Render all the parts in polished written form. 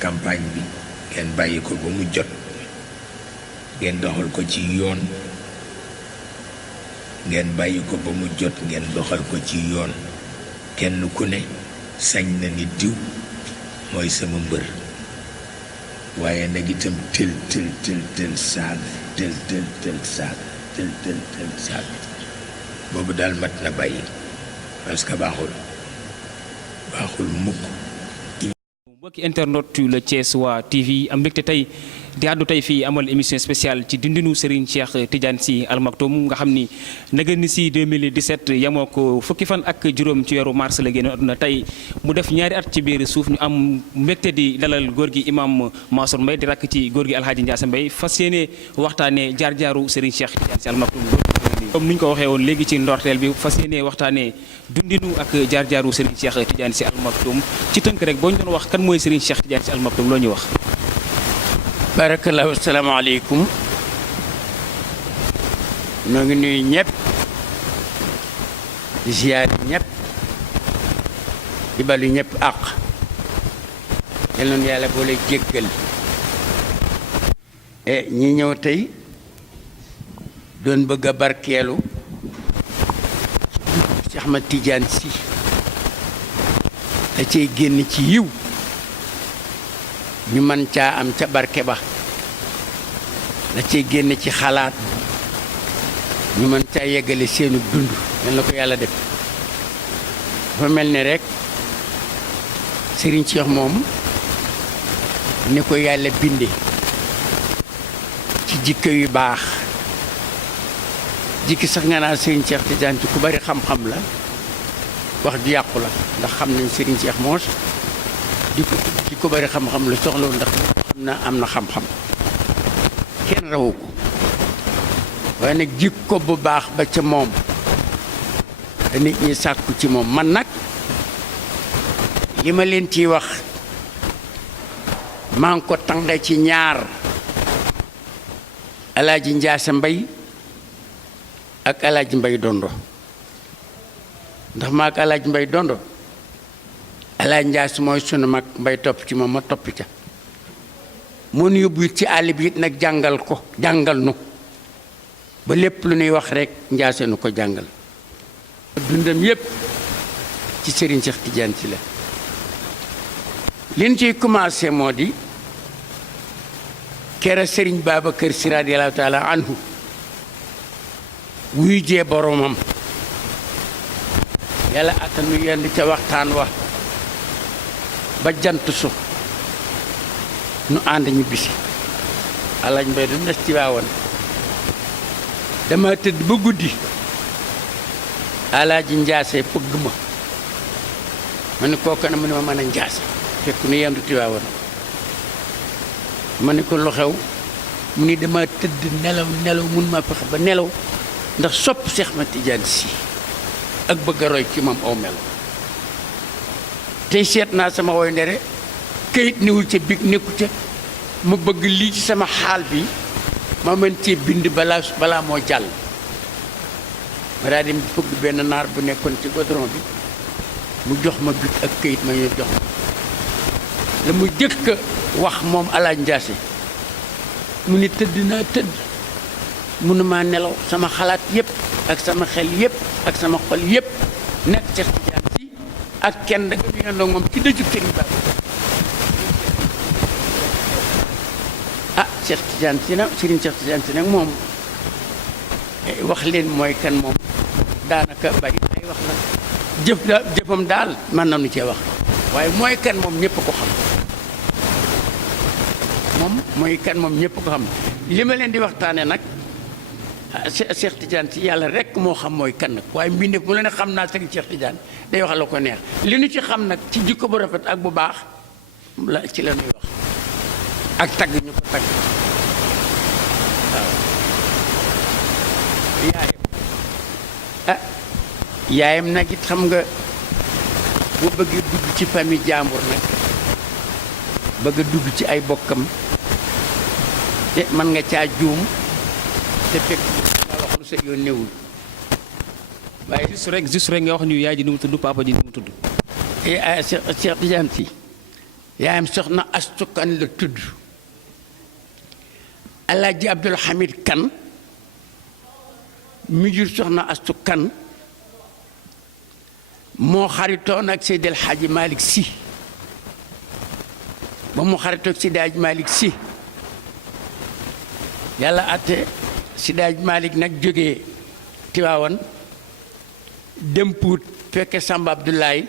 campagne bi ngeen bàyyi ko ba mu jot ngeen doxal ko ci yoon ngeen bàyyi ko ba mu jot ngeen doxal ko ci yoon kenn ku ne sañ na ni diw mooy sama mbër waaye nag itam tël saaga tël saaga boobu daal mat na bàyyi parce que baaxul mukk. mbokki internet la Thiès Wa TV am mbégte tey di àddu tey fii amal émission spéciale ci dundinu Serigne Cheikh Tidiane Sy Al Maktoum nga xam ni naga ni si 2017 yamoo ko fukki fan ak juróom ci weeru mars la génn àdduna tey mu def ñaari at ci biir suuf ñu am mbégte di dalal góor gi imam Mansour Mbaye di rakk ci góor gi Alhaji Ndiasse Mbaye fas yéene waxtaanee jaar-jaaru Serigne Cheikh Tidiane Sy Al Maktoum comme ni ñu ko waxee woon léegi ci ndorteel bi fas yéene waxtaanee dundinu ak jaar-jaaru Serigne Cheikh Tidiane Sy Al Maktoum ci tënk rek boo ñu doon wax kan mooy Serigne Cheikh Tidiane Sy Al Maktoum loo ñuy wax. barakallahu asalaamaaleykum noo ngi nuyu ñëpp di ziyaar ñëpp di balu ñëpp àq yal na yàlla boole jéggal ñi ñëw tey doon bëgg a barkeelu Cheikh Ahmad Tidiane Sy da cay génn ci yiw ñu mën caa am ca barke ba la cay génn ci xalaat ñu mën caa yeggale seenu dund mel na ko yàlla def dafa mel ni rek Serigne Cheikh moom ni ko yàlla binde ci jikko yu baax jikki sax nga naa Serigne Cheikh Tidiane ci ku bari xam-xam la wax ju yàqu la ndax xam nañ Serigne Cheikh moos di ko bari xam-xam la soxlawul ndax xam na am na xam-xam kenn rawu ko waaye nag jikko bu baax ba ca moom da nit ñi sàkku ci moom man nag li ma leen ciy wax maa ngi ko tànge ci ñaar Alaaji Ndiasse Mbaye ak Alaaji Mbaye Dondo ndax maa ak Alaaji Mbaye Dondo Alaaji Ndiasse mooy sunu mag Mbay topp ci moom ma topp ca mun yóbbu ci àll bi it nag jàngal nu ba lépp lu ñuy wax rek Ndiasse nu ko jàngal dundam yépp ci Serigne Cheikh Tidiane Sy la liñ ciy commencé moo di kera Serigne Babacar Sy radiyallahu taala anhu wuy jee boromam yàlla attanu yenn ca waxtaan wa ba jant su nu ànd ñu bisi Alaaji Mbay du des ci waawoon dama tëdd ba guddi Alaaji Ndiasse fëgg ma ne kooku na mu ne ma mën a Ndiasse fekk nu yendu ci waawoon ma ne ko lu xew mu ni dama tëdd nelaw mun ma fexe ba nelaw ndax sopp Cheikh Ahmad Tidiane Sy ak bëgg a roy ci moom aw melo tey seet naa sama woy ndere këyit niwul ca big nekku ca ma bëgg lii ci sama xaal bi ma mën cee bind balaa moo jàll ma daal di fëgg benn naar bu nekkoon ci goudron bi mu jox ma big ak këyit ma ñu jox la mu jëkk wax moom Alaaji Ndiasse mu ni tëdd mënuma nelaw sama xalaat yépp ak sama xel yépp ak sama xol yépp nekk Cheikh Tidiane Sy ak kenn da nga yendoo moom ci dëju Serigne Ba Cheikh Tidiane Sy nag Serigne Cheikh Tidiane Sy nag moom wax leen mooy kan moom daanaka bari ay wax la jëfam daal mën nañu cee wax waaye mooy kan moom ñëpp ko xam ñëpp ko xam li ma leen di waxtaane nag Cheikh Tidiane Sy yàlla rek moo xam mooy kan nag waaye mbindeef mu la ne xam naa Serigne Cheikh Tidiane day wax la ko neex li nu ci xam nag ci jikko bu rafet ak bu baax la ci la ñuy wax ak tagg ñu ko tagg waaw yaayam nag it xam nga boo bëggee dugg ci famille jàmbur nag bëgg a dugg ci ay bokkam te mën nga caa juum te fekk nga wax lu sa yoon newul waaye juste rek nga wax ñu yaay ji nu mu tudd papa ji nu mu tudd. Cheikh Tidiane Sy yaayam soxna Astu Kan la tudd. Alaaji Abdul Hamid Kan mi jur soxna Astu Kan moo xaritoon ak Seydi El Hadji Malick Sy ba mu xaritoon ak Seydi El Hadji Malick Sy yàlla àtte Seydi El Hadji Malick nag jógee Tiwaawan dem Puut fekke Samba Abdoulaye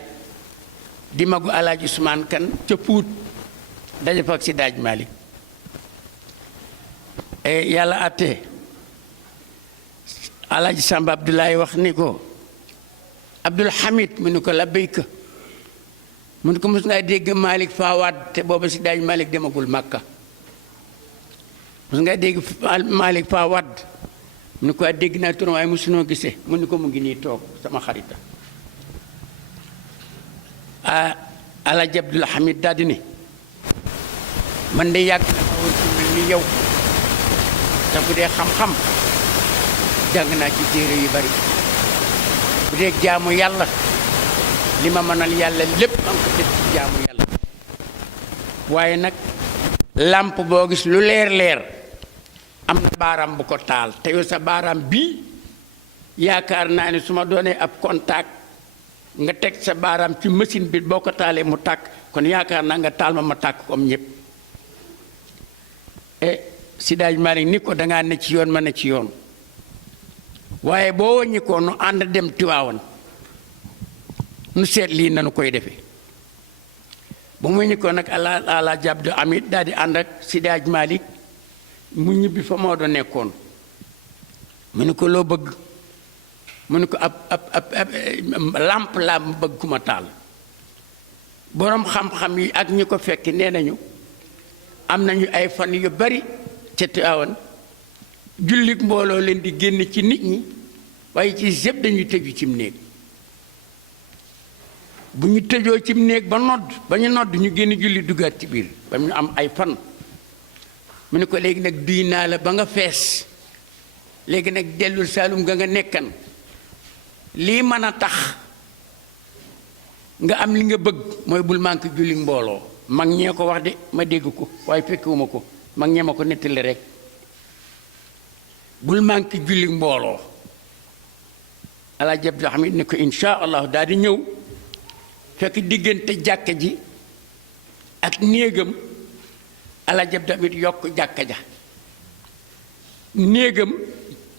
di magu Alaaji Usmaan Kan ca Puut daje fa ak Seydi El Hadji Malick yàlla àtte Alaaji Samba Abdoulaye wax ni ko Abdul Hamid mu ni ko labbayka mu ni ko mos ngaa dégg Malick Fawad te booba Seydi El Hadji Malick demagul Makka mos ngaa dégg Malick Fawad mu ni ko dégg naa turam waaye mosunoo gisee mu ni ko mu ngi nii toog sama xarita Alaaji Abdul Hamid daal di ne man de yàgg na ma woon ci mel ni yow te bu dee xam-xam jàng naa ci téere yu bari bu dee jaamu yàlla li ma mënal yàlla lépp man ko def ci jaamu yàlla waaye nag làmp boo gis lu leer leer am na baaraam bu ko taal te yow sa baaraam bii yaakaar naa ne su ma doonee ab contact nga teg sa baaraam ci machine bi boo ko taalee mu tàkk kon yaakaar naa nga taal ma tàkk comme ñëpp Seydi El Hadji Malick ni ko dangaa ne ci yoon ma ne ci yoon waaye boo wàññi ko nu ànd dem Tiwaawan nu seet lii nanu koy defee ba mu wàññi ko nag Alaaji Abdul Hamid daal di ànd ak Seydi El Hadji Malick mu ñibbi fa Maodo nekkoon mu ni ko loo bëgg mu ni ko ab làmp laa mu bëgg ku ma taal boroom xam-xam yi ak ñi ko fekk nee nañu am nañu ay fan yu bari ca Tiwaawan jullit mbooloo leen di génn ci nit ñi waaye ci yëpp dañuy tëju cim néeg bu ñu tëjoo cim néeg ba ñu nodd ñu génn julli duggaat ci biir ba ñu am ay fan mu ne ko léegi nag duy naa la ba nga fees léegi nag dellul Saalum nga nekkan lii mën a tax nga am li nga bëgg mooy bul manqué julli mbooloo mag ñee ko wax de ma dégg ko waaye fekkewuma ko mag ñee ma ko nettali rek bul manqué julli mbooloo Alaaji Abdul Hamid ne ko insha allah daal di ñëw fekk diggante jàkka ji ak néegam Alaaji Abdul Hamid yokk jàkka ja néegam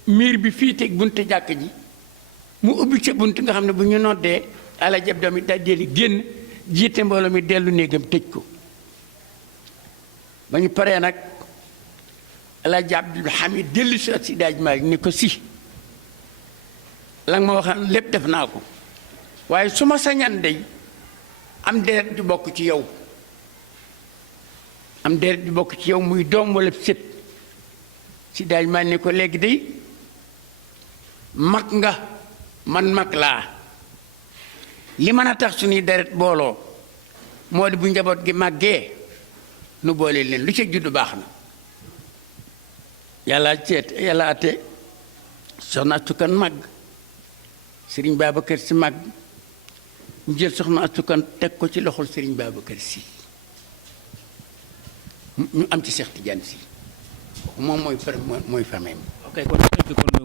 miir bi fii teg bunte jàkka ji mu ubbi ca bunt nga xam ne bu ñu noddee Alaaji Abdul Hamid daal di génn jiite mbooloo mi dellu néegam tëj ko ba ñu paree nag Alaaji Abdul Hamid dellu si ak Seydi El Hadji Malick ni ko si la nga ma waxoon lépp def naa ko waaye su ma sañan dey am deret ju bokk ci yow am deret ju bokk ci yow muy doom wala sët Seydi El Hadji Malick ni ko léegi dey mag nga man mag laa li mën a tax suñuy deret booloo moo di bu njaboot gi màggee nu boole leen lu ca juddu baax na yàlla ate soxna Astu Kan màgg Sëriñ Babacar Si màgg ñu jël soxna Astu Kan teg ko ci loxol Sëriñ Babacar Si ñu am ci Seex Tijaan Si moom mooy fameem ok kon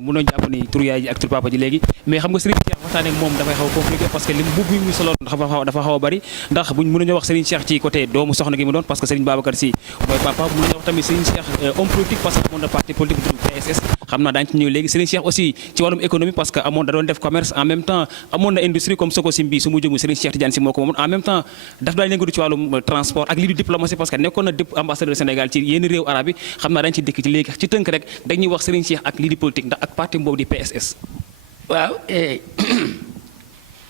mënoo jàpp ni tur yaay ji ak tur papa ji léegi mais xam nga Serigne Cheikh waxtaanee ak moom dafay xaw a compliqué parce que li mbubb yi muy soloon dafa xaw a bari ndax buñ mënuñoo wax Serigne Cheikh ci côté doomu soxna gi mu doon parce que Serigne Babacar Sy mooy papa mënuñoo wax tamit Serigne Cheikh homme politique parce que amoon na parti politique bu tudd PSS xam naa daañu ci ñëw léegi Serigne Cheikh aussi ci wàllum économie parce que da doon def commerce en même temps amoon na industrie comme Sococim bi su mu jógu Serigne Cheikh Tidiane Sy moo ko moomoon en même temps daf daan yëngatu ci wàllum transport ak lii di diplomatie parce que nekkoon na ambassadeur Sénégal ci yenn réew arabe yi xam naa dañ ci dikk ci léegi ci tënk rek dañuy wax Serigne Cheikh ak lii di politique ndax ak parti boobu di PSS waaw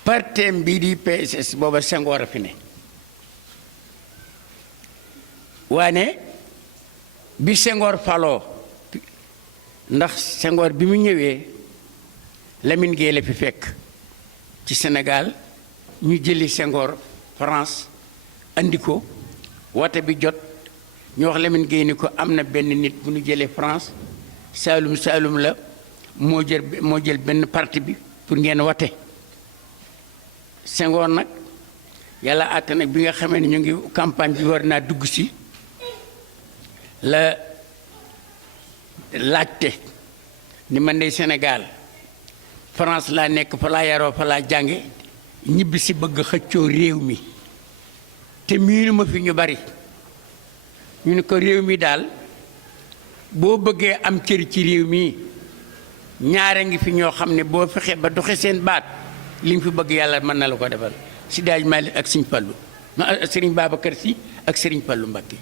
partem bii di PSS booba Senghor a fi ne waane bi Senghor faloo ndax Senghor bi mu ñëwee Lamine Gueye la fi fekk ci Sénégal ñu jëli Senghor France andi ko woote bi jot ñu wax Lamine Gueye ni ko am na benn nit bu ñu jëlee France Saalum la moo jël benn parti bi pour ngeen wate Senghor nag yàlla àtte nag bi nga xamee ne ñu ngi campagne bi war naa dugg si la laajte ni man de Sénégal France laa nekk fa laa yaroo fa laa jànge ñibbi si bëgg xëccoo réew mi te miinu ma fi ñu bari ñu ne ko réew mi daal boo bëggee am cër ci réew mi ñaare ngi fi ñoo xam ne boo fexe ba doxe seen baat li nga fi bëgg yàlla mën na la ko defal Seydi Hadji Malick ak Sëriñ Fallu Sëriñ Babacar Sy ak Sëriñ Fallu Mbacké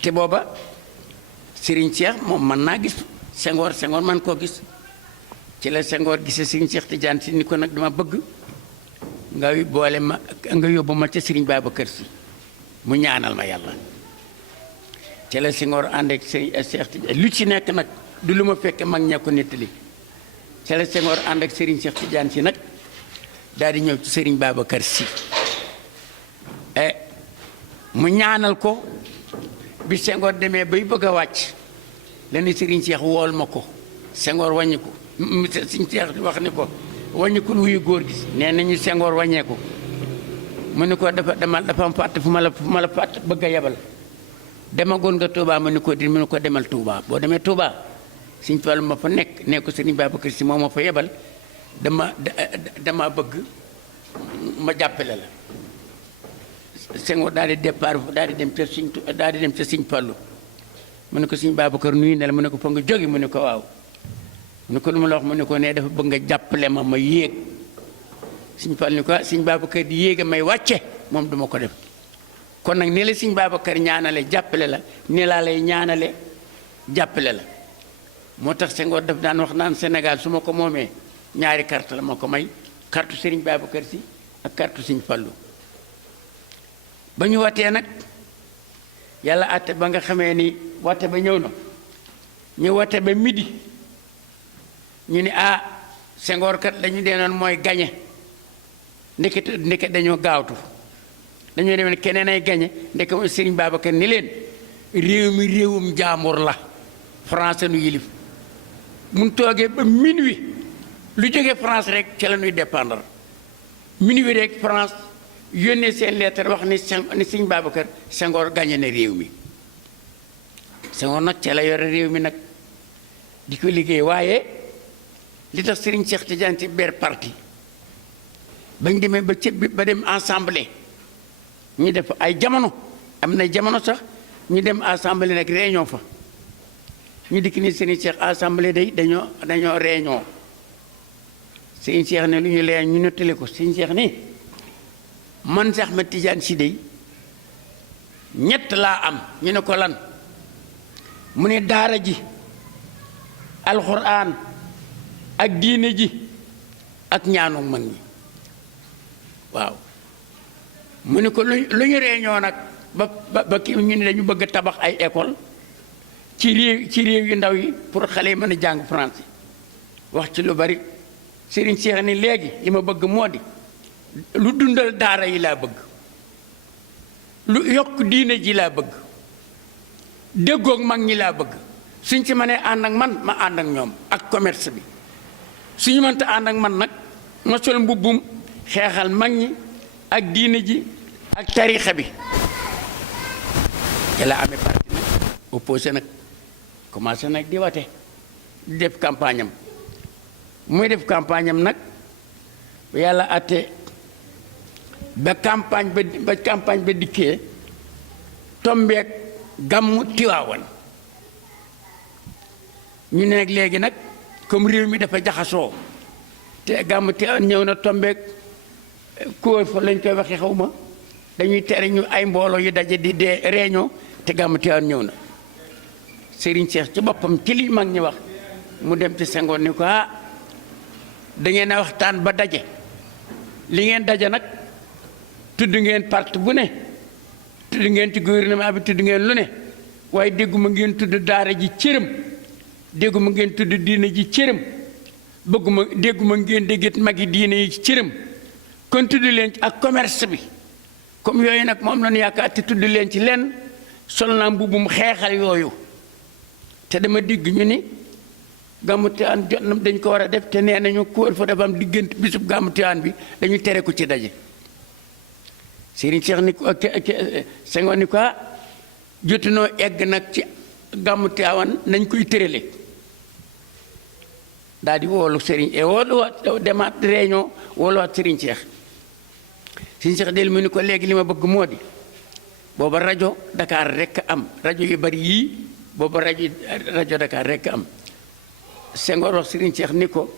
te booba Sëriñ Cheikh moom mën naa gis Senghor man koo gis ci la Senghor gisee Sëriñ Cheikh Tidiane Sy ni ko nag dama bëgg nga boole ma nga yóbbu ma ca Sëriñ Babacar Sy mu ñaanal ma yàlla ci la Senghor ànd ak Sëriñ Cheikh Tidiane lu ci nekk nag du lu ma fekke mag ña ko nettali ci la Senghor ànd ak Sëriñ Cheikh Tidiane Sy nag daal di ñëw ci Sëriñ Babacar Sy mu ñaanal ko bi Senghor demee bay bëgg a wàcc la ni Sëriñ Cheikh wool ma ko Senghor wàññi ko Sëriñ Cheikh wax ni ko wàññikul wuyu góor gi nee nañu Senghor wàññeeku mu ni ko dafa am fàtt fu ma la fàtt bëgg a yebal demagoon nga Touba mu ni ko demal Touba boo demee Touba Sëriñ Fallu ma fa nekk ne ko Sëriñ Babacar Sy moo ma fa yebal dama bëgg ma jàppale la Senghor daal di départ daal di dem ca Sëriñ Fallu mu ne ko Sëriñ Babacar nuyu ne la mu ne ko fa nga jóge mu ne ko waaw mu ne ko lu ma la wax mu ne ko ne dafa bëgg nga jàppale ma yéeg Sëriñ Fallu ni ko Sëriñ Babacar di yéega may wàcce moom duma ko def kon nag ni la Sëriñ Babacar ñaanale jàppale la ni laa lay ñaanale jàppale la moo tax Senghor daf daan wax naan Sénégal su ma ko moomee ñaari carte la ma ko may carte Sëriñ Babacar Sy ak carte Sëriñ Fallu ba ñu watee nag yàlla àtte ba nga xamee ni wate ba ñëw na ñu wate ba midi ñu ni Senghor kat dañu deenoon mooy gañe ndeke dañoo gaawtu dañoo demee keneen ay gañe ndeke mooy Sëriñ Babacar ni leen réew mi réewum jaambur la France nu yilif mun toogee ba minuit lu jógee France rek ca la ñuy dépendre minuit rek France yónnee seen lettre wax ni Sëriñ Babacar Senghor gagné na réew mi Senghor nag ca la yore réew mi nag di ko liggéey waaye li tax Sëriñ Cheikh Tidiane Sy ber parti bañ demee ba dem assemblée ñu def ay jamono am na jamono sax ñu dem assemblée nag réunion fa ñu dikk ni Sëriñ Cheikh assemblée day dañoo réunion Sëriñ Cheikh ne lu ñu leen ñu nettali ko Sëriñ Cheikh ni man Cheikh Ahmed Tidiane Sy day ñett laa am ñu ne ko lan mu ne daara ji alxuraan ak diine ji ak ñaanu mag ñi waaw mu ne ko lu ñu réunion nag ba kii ñu ne dañu bëgg a tabax ay école ci réew yu ndaw yi pour xale yi mën a jàng français wax ci lu bari Sëriñ Cheikh ni léegi li ma bëgg moo di lu dundal daara yi laa bëgg lu yokk diine ji laa bëgg déggoog mag ñi laa bëgg suñ ci mënee ànd ak man ma ànd ak ñoom ak commerce bi suñu mënta ànd ak man nag ma sol mbubbum xeexal mag ñi ak diine ji ak tariixa bi ca la amee parti nag opposé nag commencé nag di wate di def campagne am muy def campagne am nag ba yàlla àtte ba campagne ba dikkee tombeek gàmmu Tiwaawan ñu ne nag léegi nag comme réew mi dafa jaxasoo te gàmmu Tiwaawan ñëw na tombeek kóor fa lañ koy waxee xaw ma dañuy tere ñu ay mbooloo yu daje di dee réunion te gàmmu Tiwaawan ñëw na Serigne Cheikh ci boppam ci li mag ñi wax mu dem ci Senghor ni ko da ngeen a waxtaan ba daje li ngeen daje nag tudd ngeen parti bu ne tudd ngeen ci gouvernement bi tudd ngeen lu ne waaye dégguma ngeen tudd daara ji cërëm dégguma ngeen tudd diine ji cërëm dégguma ngeen déggit magi diine yi ci cërëm kon tudd leen ci ak commerce bi comme yooyu nag moom lañu yaakaar te tudd leen ci lenn sol naa mbubbum xeexal yooyu te dama digg ñu ni gàmmu Tiwaawan jot na dañ ko war a def te nee nañu ku fa dafa am diggante bisub gàmmu Tiwaawan bi dañu tere ko ci daje Serigne Cheikh ni ko Senghor ni ko jotunoo egg nag ci gàmmu Tiwaawan nañ koy tërale daal di woolu Serigne woolu demaat réunion wooluwaat Serigne Cheikh del mu ni ko léegi li ma bëgg moo di booba rajo Dakar rekk am rajo yu bari yii booba rajo Dakar rekk am Senghor wax Serigne Cheikh ni ko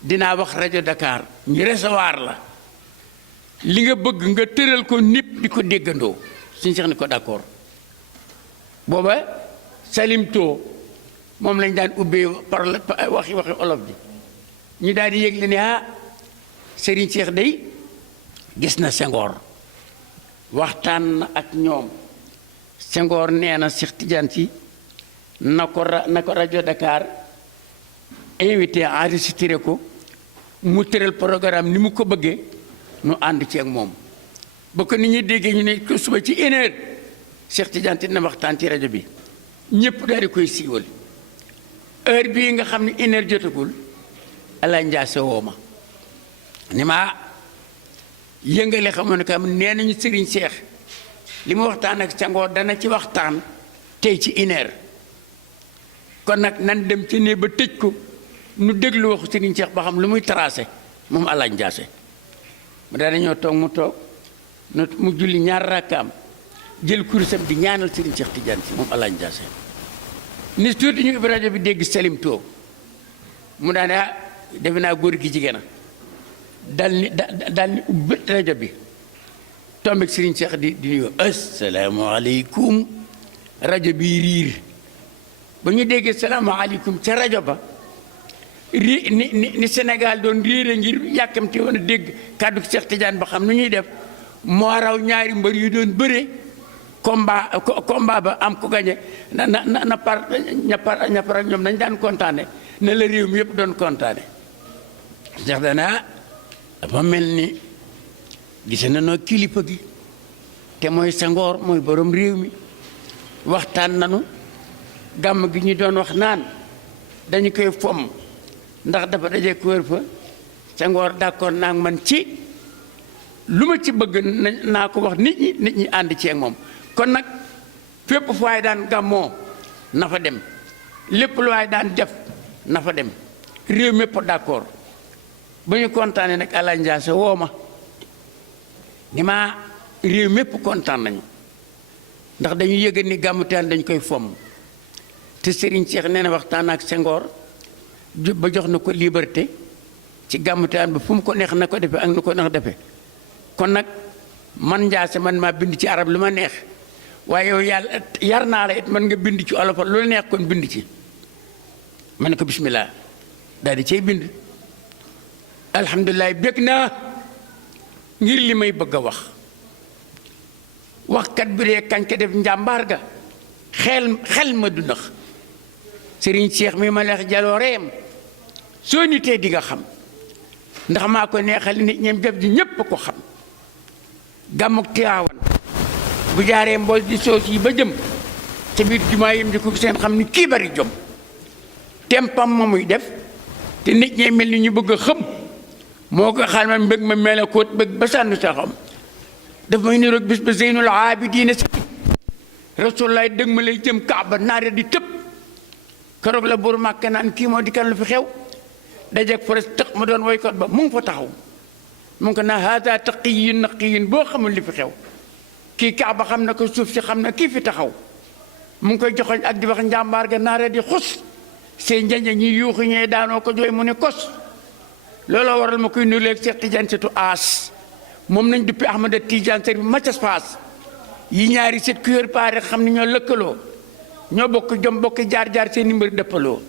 dinaa wax rajo Dakar ñu recevoir la li nga bëgg nga tëral ko nit di ko déggandoo Serigne Cheikh ni ko d'accord booba Salim To moom lañ daan ubbee waxi olof bi ñu daal di yëgle ne Serigne Cheikh day gis na Senghor waxtaan na ak ñoom Senghor nee na Cheikh Tidiane Sy na ko rajo Dakar invité enregistré ko mu tëral programme ni mu ko bëggee nu ànd ci ak moom ba ko nit ñi déggee ñu ne ko suba ci 1 heure Cheikh Tidiane Sy na waxtaan ci rajo bi ñëpp daal di koy siiwal heure bii nga xam ne 1 heure jotagul Alla Ndiasse woo ma ni ma yëngale xamoon ne kam nee nañu Serigne Cheikh li mu waxtaan ak Senghor dana ci waxtaan tey ci 1 heure kon nag nan dem ci ne ba tëj ko nu déglu waxu Serigne Cheikh ba xam lu muy tracé moom Alla Ndiasse mu daal dañoo toog mu julli ñaar rakkaam jël kursam di ñaanal Serigne Cheikh Tidiane Sy moom Alla Ndiasse ni tuuti ñu ubbi rajo bi dégg Salim To mu daane defe naa góor gi jigéen a dal ni ubbi rajo bi tombeeg Serigne Cheikh di nuyu asalaamaaleykum rajo bi riir ba ñu déggee salaamaaleykum ca rajo ba ni Sénégal doon réere ngir yàkkamte woon a dégg kàddu Cheikh Tidiane ba xam nu ñuy def moo raw ñaari mbër yu doon bëre combat ba am ko gañe na par ak ñoom nañ daan kontaane ne la réew mi yëpp doon kontaane Cheikh dana dafa mel ni gise na noo kilifa gi te mooy Senghor mooy borom réew mi waxtaan nanu gàmm gi ñu doon wax naan dañu koy fomm ndax dafa daje ko wër fa Senghor d'accord naa man ci lu ma ci bëgg naa ko wax nit ñi ànd ci ak moom kon nag fépp fu waay daan gàmmoo na fa dem lépp lu waay daan def na fa dem réew mépp d'accord ba ñu kontaanee nag Alla Ndiasse woo ma ni ma réew mépp kontaan nañu ndax dañu yëg ni gàmmu Tiwaawan dañ koy fomm te Serigne Cheikh nee na waxtaan ak Senghor ba jox na ko liberté ci gàmmu Tiwaawan ba fu mu ko neex na ko defee ak nu ko neex defee kon nag man Ndiasse man maa bind ci arab lu ma neex waaye yow yàlla yar naa la it man nga bind ci olof lu la neex kon bind ci ma ne ko bismillah daal di cay bind alhamdulilah bég naa ngir li may bëgg a waxkat bi dee kañ ko def njàmbaar ga xel ma du nax Serigne Cheikh mi ma leex jalooreem soo nitee di nga xam ndax maa ko neexal nit ñem def di ñépp ko xam gàmmuk Tiwaawan bu jaaree mbool di soos yi ba jëm ca biir jumaa yim di ko seen xam ni kii bari jom tempam ma muy def te nit ñee mel ni ñu bëgg a xëm moo ko xal ma mbëgg ma mel koot bëgg ba sànnu sa xam daf may niroog bis ba Zeynul Aabidiina si Rasulullah dëgg ma lay jëm Kaaba naare di tëb keroog la buur Màkka naan kii moo di kan lu fi xew dajeeg forest tëq ma doon woykat ba mu ngi fa taxaw mu ngi ko naa haada taqiyyun naqiyyun boo xamul li fi xew kii Kaaba xam na ko suuf si xam na kii fi taxaw mu ngi koy joxoñ ak di wax njàmbaar ga naare di xus seen njanja ñi yuuxu ñee daanoo ko jooy mu ne kos looloo waral ma koy nuleeg Cheikh Tidiane Sy aas moom nañ duppi Ahmada Tidiane Sy bi macas paas yi ñaari set ku yor paare xam ne ñoo lëkkaloo ñoo bokk jom bokk jaar-jaar seen numéro dëppaloo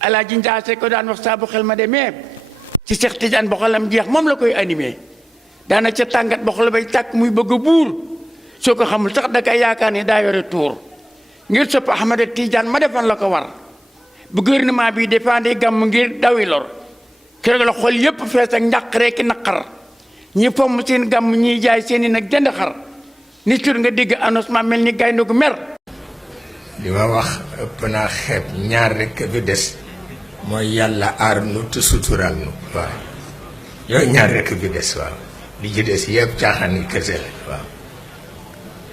Alaaji Ndiasse ko daan wax saa bu xel ma demee ci Cheikh Tidiane ba xolam jeex moom la koy animé daana ca tàngat ba xol bay tàkk muy bëgg a buur soo ko xamul sax da kay yaakaar ne daa yore tuur ngir sopp Ahmada Tidiane ma defoon la ko war bu gouvernement bi défendé gàmm ngir dawi lor keroog la xol yépp fees ak njàq rekki naqar ñi fomm seen gàmm ñiy jaay seeni nag jënd xar ni tur nga dégg annoncement mel ni gaynde gu mer li ma wax ëpp naa xeeb ñaar rekk fi des mooy yàlla aar nu te sutural nu waaw yooyu ñaar rekk fi des waaw li ci des yëpp caaxaan yi kese la waaw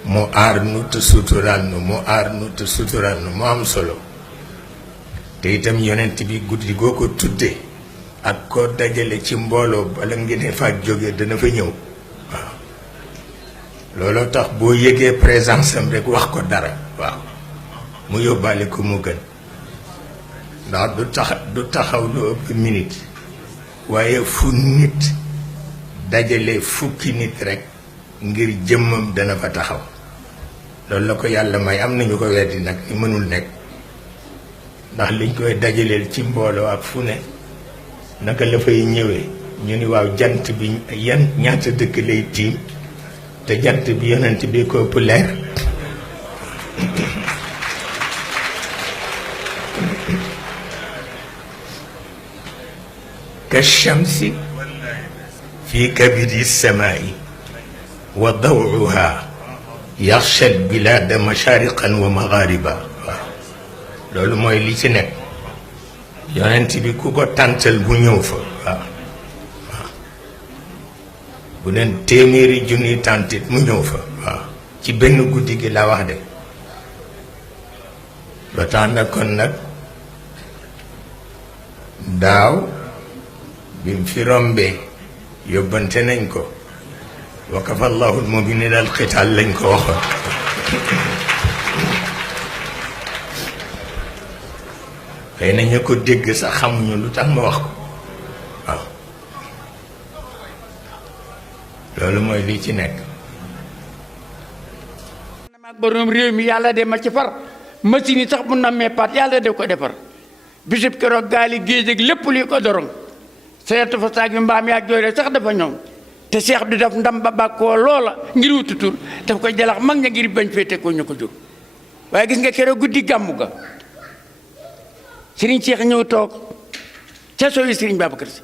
mu aar nu te suturaal nu mu aar nu te suturaal nu mu am solo te itam yonent bi guddi goo ko tudde ak koo dajale ci mbooloo bala ngeen fa jóge dana fa ñëw waaw looloo tax boo yëgee présence am rek wax ko dara waaw mu yóbbaale ko mu gën ndax du taxaw lu ëpp minute waaye fu nit dajale fukki nit rek ngir jëmmam dana fa taxaw loolu la ko yàlla may am nañu ko weddi nag ni mënul nekk ndax liñ koy dajaleel ci mbooloo ak fu ne naka la fay ñëwee ñu ni waaw jant bi yan ñaata dëkk lay tiim te jant bi yonent bi ko ëpp leer ka shamsi fi kabidi samaa'i wa dawuha yaxsha albilaada mashariqan wa maghariba waaw loolu mooy li ci nekk yonent bi ku ko tàntal bu ñëw fa waaw waaw bu leen téeméeri junni tàntit mu ñëw fa waaw ci benn guddi gi la wax de ba tax na kon nag daaw bi mu fi rombee yóbbante nañ ko wa kafa allahu almuminina alqital lañ ko waxoon xëy na ñu ko dégg sax xamuñu lu tax ma wax ko waaw loolu mooy li ci nekk maag borom réew mi yàlla de ma ci far machine yi sax bu nammee pat yàlla de ko defar bisub keroog gaali géej ak lépp luy ko dorong seetu fa saag bi mbaam yaa jooy sax dafa ñoom te seex du def ndam ba bàkkoo loola ngir wutu tur daf koy jalax mag ña ngir bañ féete ko ñu ko jur waaye gis nga keroog guddi gàmmu ga sëriñ Seex ñëw toog ca sooyi sëriñ Babacar Si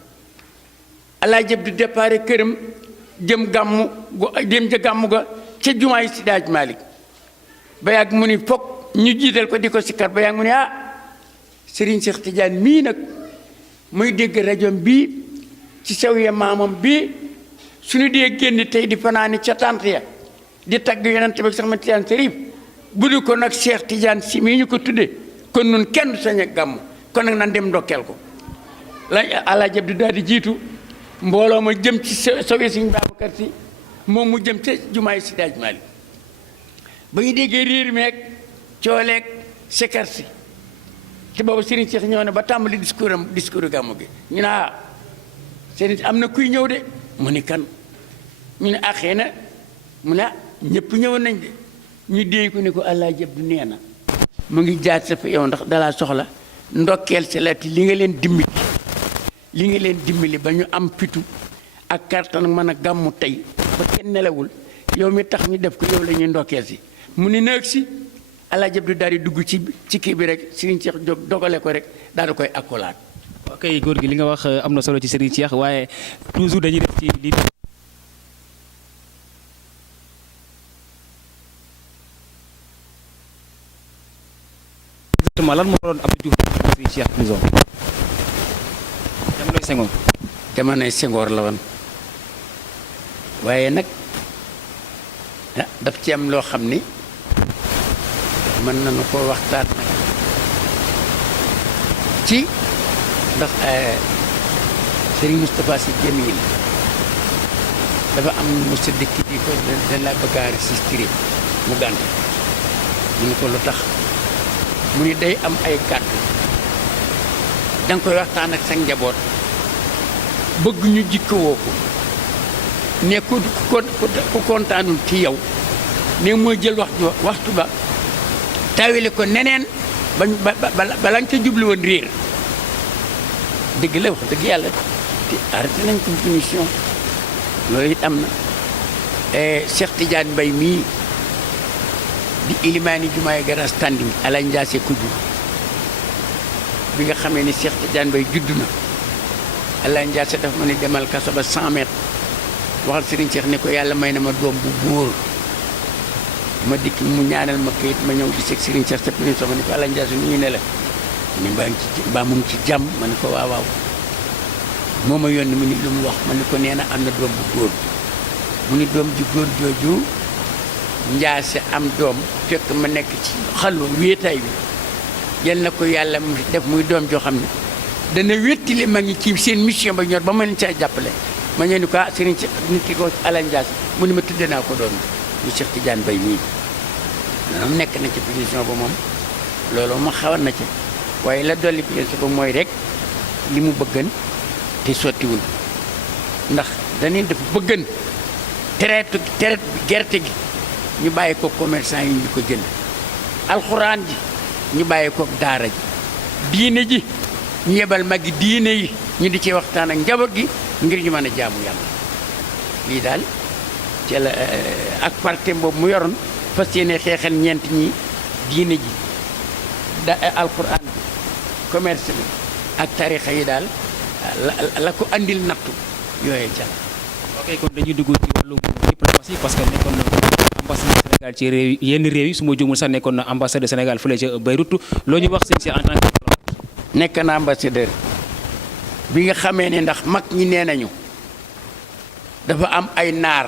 allah jëb du départ këram jëm ca gàmmu ga ca jumaa yi Seydi Hadji Malick ba yàgg mu ni foog ñu jiital ko di ko sikkar ba yàgg mu ni sëriñ Seex Tijaan mii nag muy dégg rajo bii ci sawiya maamam bii suñu dee génn tey di fanaani ca tànt ya di tagg yonent bi sax ma Tijaan Sërif bu du ko nag Seex Tijaan Si mii ñu ko tudde kon nun kenn sañ a gàmm kon nag nan dem ndokkeel ko la àla jëb di daal di jiitu mbooloo ma jëm ci sawiya Sëriñ Babacar Si moom mu jëm ca jumaay Seydi Hadji Malick ba ñu déggee riir meeg cooleeg sekar si te boobu Serigne Cheikh ñëw na ba tàmbali discours gàmmu gi ñu ne Serigne am na kuy ñëw de mu ni kan ñu ne xëy na mu ne ñëpp ñëwoon nañ de ñu déey ko ni ko allah jëb du nee na mu ngi jaat sa fa yow ndax dalaa soxla ndokkeel si la li nga leen dimbali ba ñu am pitu ak kartan mën a gàmmu tey ba kenn nelawul yow mi tax ñu def ko yow la ñuy ndokkeel si mu ni nëg si allah jëb du daal di dugg ci kii bi rek Serigne Cheikh jóg dogale ko rek daal di koy akkolaat. ok góor gi li nga wax am na solo ci Serigne Cheikh waaye toujours dañuy def ci li exactement lan moo doon Abdou Diouf Serigne Cheikh prison jamonoy Senghor. jamonoy Senghor la woon waaye nag daf ci am loo xam ni mën nañu ko waxtaan nag ci ndax Serigne Moustapha Sy Jamil dafa am monsieur dëkk bi ko da la bëgg a résister mu gànt mu ni ko lu tax mu ni day am ay kàddu danga koy waxtaan ak sa njaboot bëgg ñu jikkowoo ko ne ku kontaanul ci yow ne mooy jël waxtu ba tawile ko neneen bala nga ca jublu woon réer dëgg la wax dëgg yàlla te arrêté nañ ko punition loolu it am na Cheikh Tidiane Mbaye mii di ilimaani jumaay garas standing ala njaase ko jur bi nga xamee ni Cheikh Tidiane Mbaye judd na ala njaase dafa ma ni demal kaso ba 100 mètres waxal Serigne Cheikh ne ko yàlla may na ma doom bu góor ma dikk mu ñaanal ma kayit ma ñëw di seeg Serigne Cheikh sa punition ma ni ko ala njaase nu ñu ne la ni mbaa mu ngi ci jàmm ma ni ko waaw moo ma yónni mu ni lu mu wax ma ni ko nee na am na doom bu góor mu ni doom ji góor jooju njaase am doom fekk ma nekk ci xalwa wéetaay bi yal na ko yàlla mu def muy doom joo xam ne dana wéttali ma ngi ci seen mission ba ñor ba ma leen caa jàppale ma ñëw ni ko sëriñ ci nit ki ko Ala Njaase mu ni ma tudde naa ko doom ñu Cheikh Tidiane Bay mii moom nekk na ci position ba moom loolu ma xawan na ci waaye la dolli position ba mooy rek li mu bëggan te sottiwul ndax dañuy dafa bëggan traite gerte gi ñu bàyyi ko commerçant yi ñu ko jënd alxuraan ji ñu bàyyi ko daara ji diine ji ñu yebal magi diine yi ñu di ci waxtaan ak njaboot gi ngir ñu mën a jaamu yàlla lii daal ci la ak parti boobu mu yoroon fas yéene xeexal ñeent ñi diine ji da alxuraan bi commerce bi ak tarixa yi daal la ko andil nattu yooyee ca la. ok kon dañuy dugg ci wàllum diplomatie parce que nekkoon na ambassadeur Sénégal ci réew yenn réew yi su ma juumul sax nekkoon na ambassadeur Sénégal fële ca Beyrouth loo ñu wax sëñ si en tant que. nekk na ambassadeur bi nga xamee ne ndax mag ñi nee nañu dafa am ay naar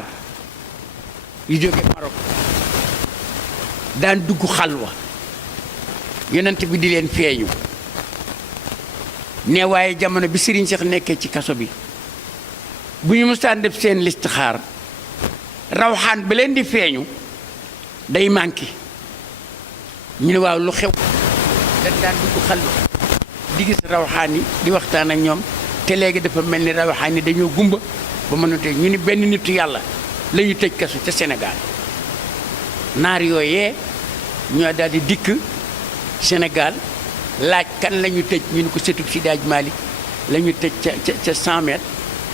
yu jóge Maroc daan dugg xalwa yonent bi di leen feeñu ne waaye jamono bi Serigne Cheikh nekkee ci kaso bi bu ñu mustaan def seen listixaar rawxaan ba leen di feeñu day manqué ñu ne waaw lu xew dañ daan dugg xalwa di gis rawxaan yi di waxtaan ak ñoom te léegi dafa mel ni rawxaan yi dañoo gumba ba mënute ñu ni benn nitu yàlla la ñu tëj kaso ca Sénégal naar yooyee ñoo daal di dikk Sénégal laaj kan la ñu tëj ñu ni ko sëtub Seydi Hadji Malick la ñu tëj ca 100 mètres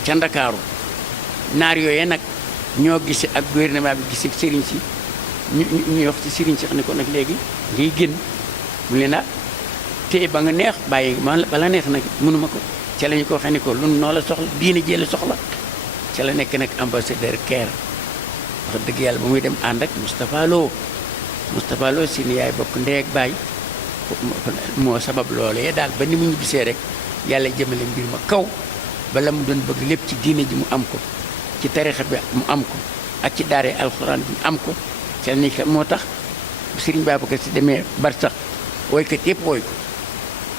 ca Ndakaaru naar yooyee nag ñoo gise ak gouvernement bi gise sëriñ si ñuy wax ci sëriñ si xam ne ko nag léegi ngay génn mu leen téye ba nga neex bàyyi bala neex nag mënuma ko ca la ñu ko waxee ni ko lu noo la soxla diine jee la soxla ca la nekk nag ambassadeur Caire wax dëgg yàlla ba muy dem ànd ak Moustapha Lo si ni yaay bokk ndey ak baay moo sabab loolee daal ba ni mu ñibbisee rek yàlla jëmale mbir ma kaw bala mu doon bëgg lépp ci diine ji mu am ko ci tarixa bi mu am ko ak ci daare alxuraan bi mu am ko ca ni moo tax Sëriñ Babacar Si demee barsax woykat yëpp woy ko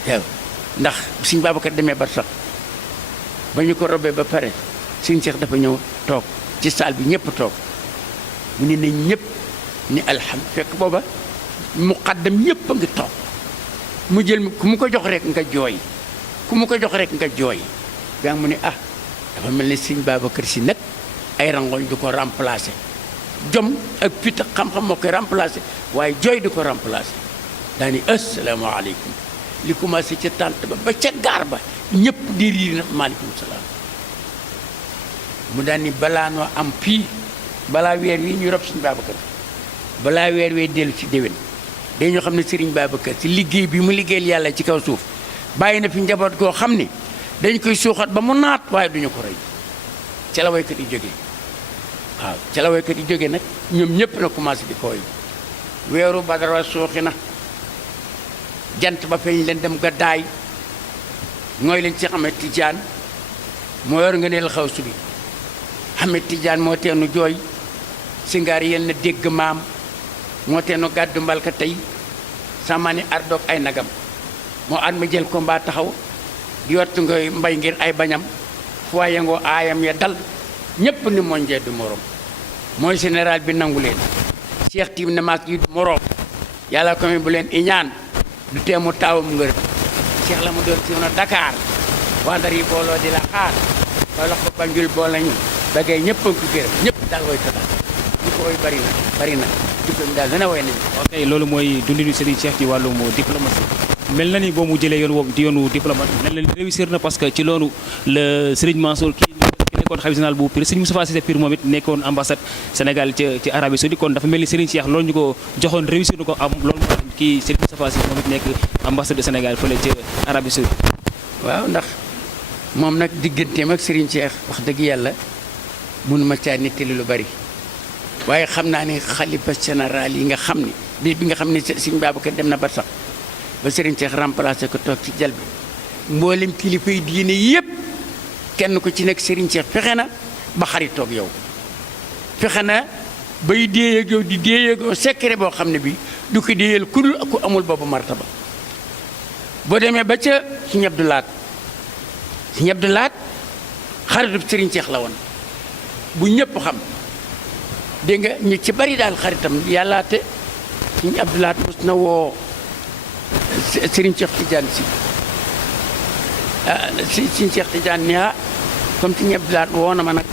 waaw ndax Sëriñ Babacar demee barsax ba ñu ko robee ba pare Sëriñ Cheikh dafa ñëw toog ci saal bi ñëpp toog mu ne nañ ñëpp ni alhamdulilah fekk booba muqaddam yëpp a ngi toog mu jël ku mu ko jox rek nga jooy ku mu ko jox rek nga jooy gaa mu ne dafa mel ni Sëriñ Babacar Si nag ay rangoñ du ko remplacer jom ak fit ak xam-xam moo koy remplacer waaye jooy du ko remplacer daani asalaamaaleykum li commencé ca tànt ba ca gaar ba ñëpp di riir na maaleykum salaam mu daan ni balaa noo am fii balaa weer wi ñu rob Sëriñ Babacar balaa weer wee dellu ci déwén dañoo xam ne Sëriñ Babacar Si liggéey bi mu liggéeyal yàlla ci kaw suuf bàyyi na fi njaboot goo xam ne dañ koy suuxat ba mu naat waaye duñu ko rey ca la waykat yi jógee waaw ca la waykat yi jógee nag ñoom ñëpp na commencé di koy weeru Badara suuxi na jant ba feeñ leen dem gaddaay mooy leen ci Ahmed Tidiane moo yor nga neel xaw subi Ahmed Tidiane moo teenu jooy singaar yel na dégg maam moo teenu gàddu mbalka tey samaani ardoog ay nagam moo at ma jël combat taxaw di wattu nga mbay ngir ay bañam foye ngoo aayam ya dal ñépp ni monjee du morom mooy général bi nangu leen Cheikh Tim ne maak yi du morom yàlla ko mi bu leen iñaan du teemu taawam ngër Cheikh la mu doon si na Dakar waa Ndar yi booloo di la xaar koy lox ba Banjul boo lañu bagay ñëpp a ko gërëm ñëpp daal woy ko daal ñu ko woy bari na diplôme daal dana woy nañu ok loolu mooy dundinu Serigne Cheikh ci wàllum diplomatie mel na ni boo mu jëlee yoon woowu di yoonu diplomate mel na ni réussir na parce que ci loolu la Serigne Mansour ki nekkoon xalifa général bu Pire Serigne Moustapha Cissé Pire moom it nekkoon ambassade Sénégal ci Arabie Saoudite kon dafa mel ni Serigne Cheikh loolu ñu ko joxoon réussir na ko am loolu moo kii Serigne Moustapha Cissé moom it nekk ambassade de Sénégal fële ci Arabie Saoudite waaw ndax moom nag digganteem ak Serigne Cheikh wax dëgg yàlla mënuma caa nettali lu bari waaye xam naa ne xalifa général yi nga xam ne bi nga xam ne Serigne Babacar dem na ba sax ba Serigne Cheikh remplacé ko toog ci jal bi mboolem kilifa yi diine yépp kenn ku ci nekk Serigne Cheikh fexe na ba xaritoog yow fexe na bay déyeeg yow di déyeeg yow secret boo xam ne bi du ko déyeel ku dul ku amul boobu martaba boo demee ba ca Sëñ Abdou Lahat Sëñ Abdou Lahat xaritub Sëriñ Seex la woon bu ñëpp xam dégg nga ñu ci bari daal xaritam yàllaate Sëñ Abdou Lahat mos na woo Sëriñ Seex Tijaan si Sëriñ Seex Tijaan ni comme Sëñ Abdou Lahat woo na ma nag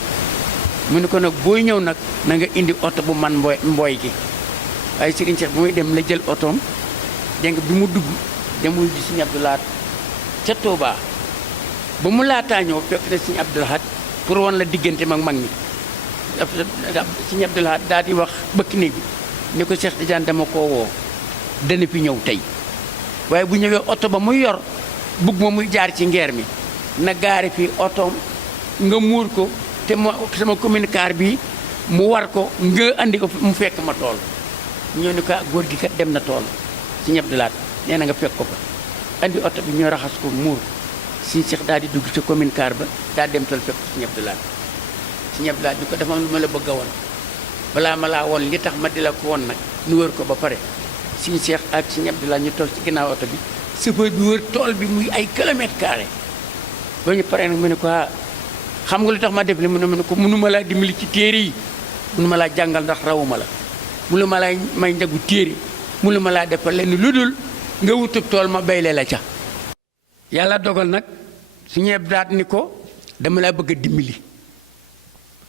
mu ne ko nag booy ñëw nag na nga indi oto bu man mbooy gi waaye Sëriñ Seex bu muy dem la jël otoom dégg nga bi mu dugg demul ji Sëñ Abdou Lahat ca Touba ba mu laataa ñëw fekk na Sëñ Abdou Lahat pour wan la diggante mag mag ñi Sëñ Abdou Lahat daal di wax bëkk néeg bi ni ko Seex Tijaan dama koo woo dana fi ñëw tey waaye bu ñëwee oto ba muy yor bugg ma muy jaar ci ngeer mi na gaari fii otoom nga muur ko te sama communicateur bi mu war ko nga andi ko mu fekk ma tool ñoo ni ko góor gi kat dem na tool Sëñ Abdou Lahat nee na nga fekk ko fa andi oto bi ñoo raxas ko muur Sëñ Seex daal di dugg ca communicateur ba daal dem tool fekk Sëñ Abdou Lahat Sëñ Abdou Lahat di ko dafa am lu ma la bëgg a woon balaa ma laa woon li tax ma di la ko woon nag nu wër ko ba pare Sëñ Seex ak Sëñ Abdou Lahat ñu toog ci ginnaaw oto bi chauffeur bi wër tool bi muy ay kilomètres carrés ba ñu paree nag mu ne ko xam nga lu tax ma def li mu ne ko mënuma laa dimbali ci téere yi mënuma laa jàngal ndax rawuma la mënuma laa may njagu téere mënuma laa defal leen lu dul nga wutub tool ma bayle la ca yàlla dogal nag Sëñ Abdou Lahat ni ko dama laa bëgg a dimbali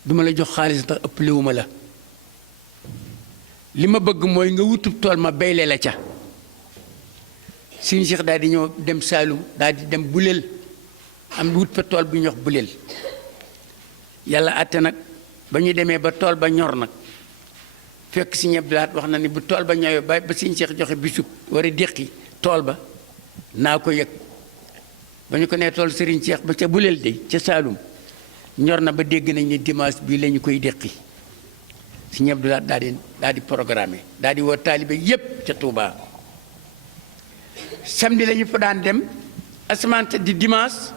duma la jox xaalis ndax ëpp liwuma la li ma bëgg mooy nga wutub tool ma bayle la ca Sëñ Seex daal di ñëw dem Saalum daal di dem Buleel am wut fa tool bu ñuy wax Buleel yàlla àtte nag ba ñu demee ba tool ba ñor nag fekk Sëñ Abdou Lahat wax na ni bu tool ba ñëwee ba Sëñ Seex joxe bisub war a déqi tool ba naa ko yëg ba ñu ko nee tool Sëriñ Seex ba ca Buleel de ca Saalum ñor na ba dégg nañ ne dimanche bii la ñu koy déqi Sëñ Abdou Lahat daal di programmé daal di woo taalibe yépp ca Touba samedi la ñu fa daan dem asamaan di dimanche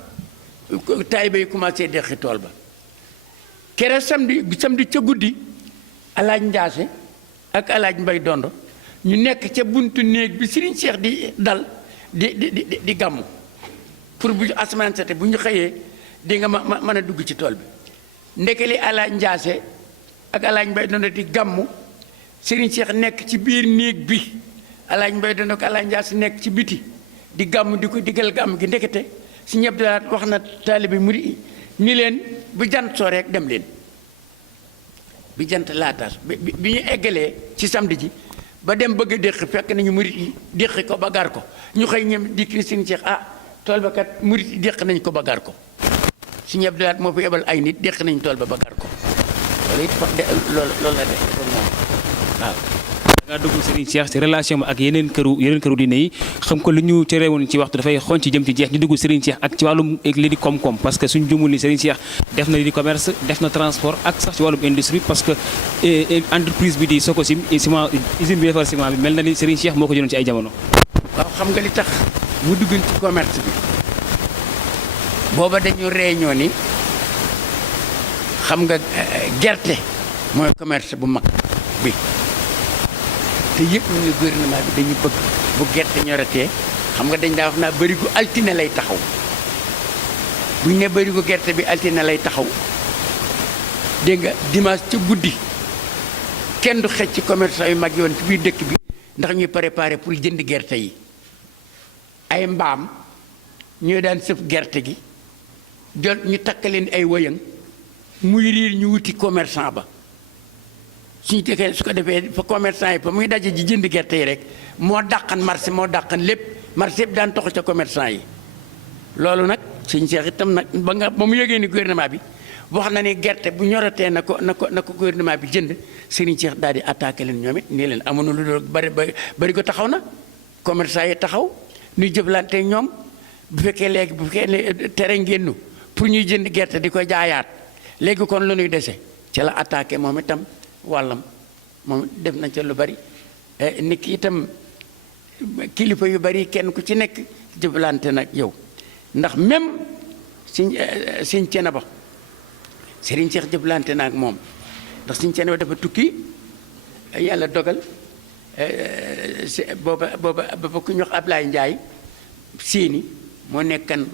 taalibe yi commencé déqi tool ba kere samedi ca guddi alaaj Njaase ak alaaj Mbay Dondo ñu nekk ca buntu néeg bi Sëriñ Seex di dal di gàmmu pour bu asamaan sete bu ñu xëyee di nga ma mën a dugg ci tool bi ndekeli alaaj Njaase ak alaaj Mbay Dondo di gàmmu Sëriñ Seex nekk ci biir néeg bi alaaj Mbay Dondo ak alaaj Njaase nekk ci biti di gàmmu di ko digal gàmm gi ndekete Sëñ Abdou Lahat wax na taalibe mu ni leen bu jant soo rek dem leen bi jant laataas bi ñu eggalee ci samedi ji ba dem bëgg a déqi fekk nañu murit yi déqi ko ba gar ko ñu xëy ñem di kii Sëñ Seex tool ba kat murit yi déq nañ ko ba gar ko Sëñ Abdou Lahat moo fi yebal ay nit déq nañ tool ba ba gar ko loolu it loolu la def pour moom waaw. da ngaa dugg Serigne Cheikh ci relation ak yeneen këru diine yi xam ko lu ñu tere woon ci waxtu dafay xonc ci jëm ci jeex ñu dugg Serigne Cheikh ak ci wàllum li di koom-koom parce que suñu jumul ni Serigne Cheikh def na li di commerce def na transport ak sax ci wàllum industrie parce que entreprise bi di Sococim ciment usine bi defar ciment bi mel na ni Serigne Cheikh moo ko jëloon ci ay jamono. waaw xam nga li tax mu dugg ci commerce bi booba dañu réunion ni xam nga gerte mooy commerce bu mag bi. te yëpp ñu ne gouvernement bi dañu bëgg bu gerte ñoratee xam nga dañ daa wax naa bërigo altine lay taxaw bu ñu ne bërigo gerte bi altine lay taxaw dégg nga dimanche ca guddi kenn du xëcc ci commerçant yu mag yoon ci biir dëkk bi ndax ñuy préparé pour jënd gerte yi ay mbaam ñooy daan sëf gerte gi jot ñu takk leen ay wëyëng muy riir ñu wuti commerçant ba suñu tekkee su ko defee fa commerçant yi fa muy daje ji jënd gerte yi rek moo dàqan marché moo dàqan lépp marché yëpp daan toxu ca commerçant yi loolu nag Sëñ Seex itam nag ba mu yëgee ni gouvernement bi wax na ni gerte bu ñoratee na ko gouvernement bi jënd Sëriñ Seex daal di attaqué leen ñoom it nii leen amoon lu doon bari ko taxaw na commerçant yi taxaw ñuy jëflante ñoom bu fekkee tere ngénnu pour ñuy jënd gerte di ko jaayaat léegi kon lu ñuy dese ci la attaqué moom itam wàllam moom def nañ ca lu bari nit ki itam kilifa yu bari kenn ku ci nekk jëflante nag yow ndax même Sëñ Thiénaba Serigne Cheikh jëflante na ak moom ndax Sëriñ Thiénaba dafa tukki yàlla dogal booba ku ñu wax Ablaye Ndiaye Séni moo nekkan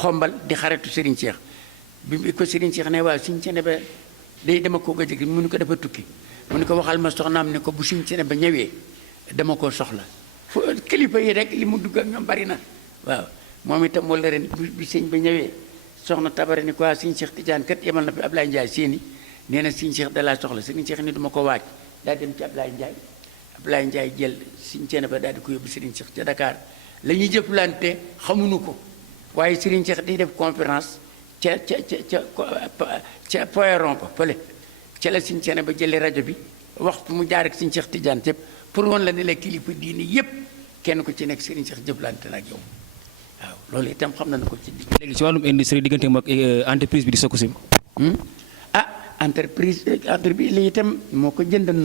xombal di xaritu Serigne Cheikh bi ko Serigne Cheikh ne waaw Sëriñ Thiénaba day dama ko gëj mu ni ko dafa tukki mu ni ko waxal ma soxnaam ne ko bu Sëriñ Thiénaba ñëwee dama koo soxla fu kilifa yi rek li mu dugg ak ñoom bari na waaw moom itam wala ren bi sëñ ba ñëwee soxna Tabara ni ko waaw Sëriñ Cheikh Tidiane kat yemal na fi Ablaye Ndiaye Séni nee na Sëriñ Cheikh da laa soxla Sëriñ Cheikh ni duma ko waaj daa dem ci Ablaye Ndiaye jël Sëriñ Thiénaba daal di ko yóbbu Sëriñ Cheikh ca Dakar la ñuy jëflante xamuñu ko waaye Sëriñ Cheikh di def conférence ca Poyeron ko fële ca la Sëriñ Thiénaba jëlee rajo bi waxtu mu jaar ak Sëriñ Cheikh Tidiane yëpp pour woon la ne la kilifa diini yëpp kenn ku ci nekk Sëriñ Cheikh jëflante na ak yow waaw loolu itam xam nañu ko ci digg. léegi ci wàllum industrie diggante moom ak entreprise bi di Sococim. entreprise li itam moo ko jëndan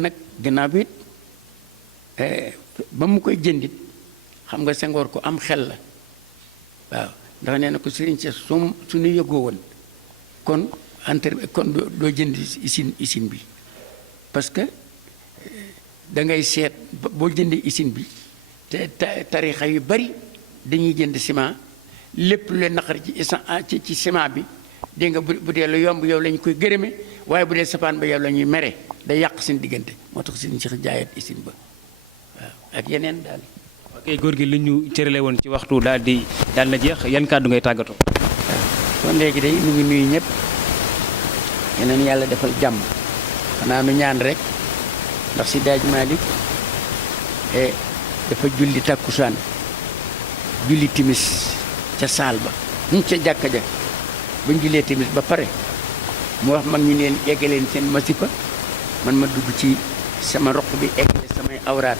nag gannaaw bi ba mu koy jëndit xam nga Senghor ko am xel la waaw ndax nee na ko Sëriñ Cheikh suñu yëgoo woon kon doo jënd usine bi parce que da ngay seet boo jëndee usine bi te tarixa yu bari dañuy jënd ciment lépp lu leen naqari ci ciment bi dégg nga bu dee lu yomb yow lañ koy gërëme waaye bu dee sapaan ba yow la ñuy mere day yàq seen diggante moo tax Sëriñ Cheikh jaayat usine ba waaw ak yeneen daal. ok góor gi li ñu cërale woon ci waxtu daal na jeex yan kàddu ngay tàggatoo. waaw kon léegi day ñu ngi nuyu ñëpp yeneen yàlla defal jàmm xanaa nu ñaan rek ndax si daaj Malick dafa julli takkusaan julli timis ca saal ba ñu ca jàkka ja ba ñu jullee timis ba pare mu wax mag ñi leen eggaleen seen masifa man ma dugg ci sama roq bi eggale samay awraat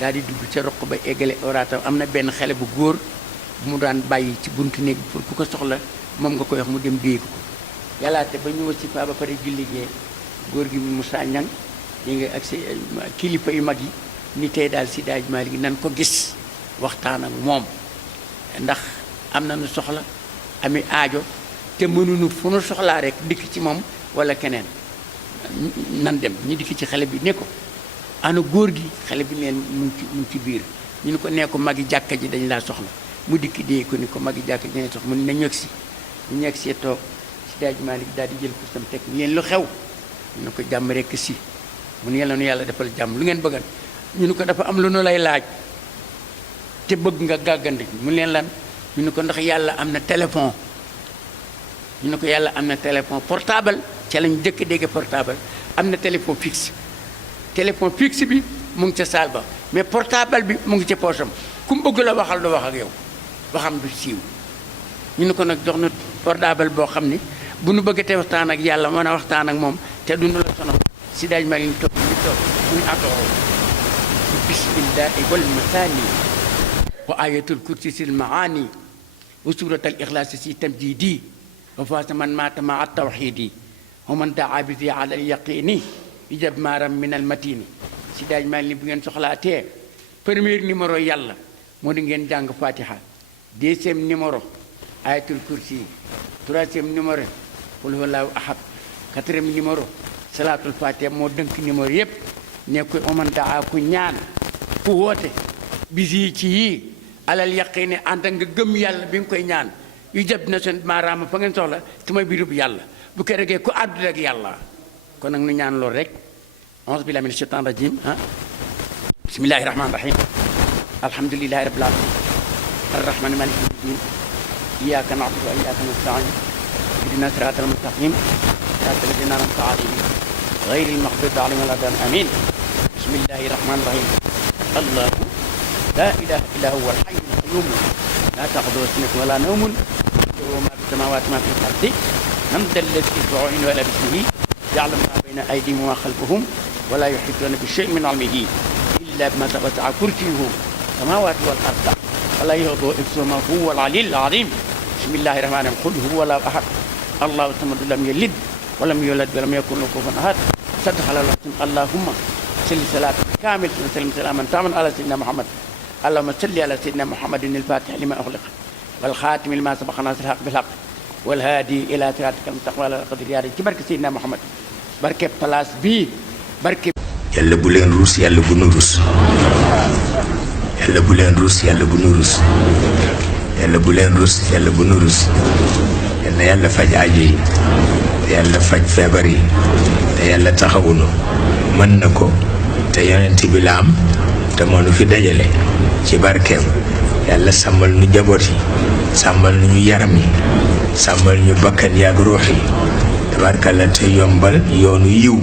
daal di dugg ca roq ba eggale awraatam am na benn xale bu góor bu mu daan bàyyi ci buntu néeg pour ku ko soxla moom nga koy wax mu dem déegu ko yàllaate ba ñu wasifa ba pare julli gee góor gi Moussa Niang yi nga ak si kilifa yu mag yi ni tey daal si daaj Malick gi nan ko gis waxtaan ak moom ndax am na nu soxla ami aajo te mënuñu fu nu soxlaa rek dikk ci moom wala keneen nan dem ñu dikk ci xale bi ne ko ana góor gi xale bi neen mu ngi ci biir ñu ni ko nee ko magi jàkka ji dañ laa soxla mu dikk dee ko ni ko magi jàkka ji dañ soxla mu ne na ñëg si ñu ñëg see toog si daaj Malick daal di jël ko sam teg leen lu xew ñu ne ko jàmm rekk si mu ne yàlla defal jàmm lu ngeen bëggal ñu ne ko dafa am lu nu lay laaj te bëgg nga gàggandi mu leen lan ñu ne ko ndax yàlla am na téléphone ñu ne ko yàlla am na téléphone portable ca lañ jëkk dégg portable am na téléphone fixe bi mu ngi ca saal ba mais portable bi mu ngi ca poosam ku mu bëgg la waxal du wax ak yow waxam du siiw ñu ne ko nag jox na portable boo xam ni bu nu bëggatee waxtaan ak yàlla mën a waxtaan ak moom te du nu la sonal si daaj ma ngi toog muy atoo bismillahi wal masani wa ayatul kursi sil maani wa suratal ixlaasi si tamjidi wa faasa man maata maa tawxidi wa man daa bi ala al yaqini ijab maaram min al matini si daaj maa ni bu ngeen soxlaatee premier numéro yàlla moo di ngeen jàng fatiha deuxième numéro ayatul kursi troisième numéro qul huwallahu ahad quatrième numéro salaatul fatiha moo dënk numéro yépp ne ko oman daa ku ñaan ku woote bisi ci yii alal yaqini ànd nga gëm yàlla bi nga koy ñaan yu jab na seen maaraama fa ngeen soxla sama birub yàlla bu ko regee ku àdduna ak yàlla kon nag nu ñaan loolu rek auzu billahi mina shaytan rajim bismillahi rahmani rahim alhamdulillahi rabbil alamin arrahmani maliki yawmiddin iyyaka na'budu wa iyyaka nasta'in ihdina siratal mustaqim siratal ladzina an'amta alayhim ghayril maghdubi alayhim wa lad-dallin amin bismillahi rahmani rahim allahu la ilaha illa huwa al-hayyul qayyum la ta'khudhuhu sinatun wa la nawmun lahu ma fis samawati wa ma fil ardi man dha alladhi yashfa'u 'indahu illa bi'iznihi ya'lamu ma bayna aydihim wa ma khalfahum wa la yuhituna bi shay'in min 'ilmihi illa bima wasi'a kursiyyuhu samawati wal arda wa la yahuduhu hifzuhuma wa huwa al-'aliyyul 'azim bismillahir rahmanir rahim qul huwa Allahu ahad Allahu samad lam yalid wa lam yulad wa lam yakul lahu kufuwan ahad sadaqallahu al-'azim allahumma salli salatan kamilatan wa sallim salaman taman ala sayyidina muhammad اللهم صل على سيدنا محمد الفاتح لما أغلق والخاتم لما سبق ناصر الحق بالحق wal haadi ila siraatikal mustaqim wala qadri yaa ci barke Seydina Muhammad barke place bii barke yàlla bu leen ruus yàlla bu nu ruus yàlla bu leen ruus yàlla bu nu ruus yàlla bu leen ruus yàlla bu nu ruus yàlla yàlla faj aajo yi te yàlla faj feebar yi te yàlla taxawunu mën na ko te yonent bi la am te moo nu fi dajale ci barkeem yàlla sàmmal nu jaboot yi sàmmal nu ñu yaram yi sàmmal ñu bakkan yaag ruux yi tabarkalla te yombal yoonu yiw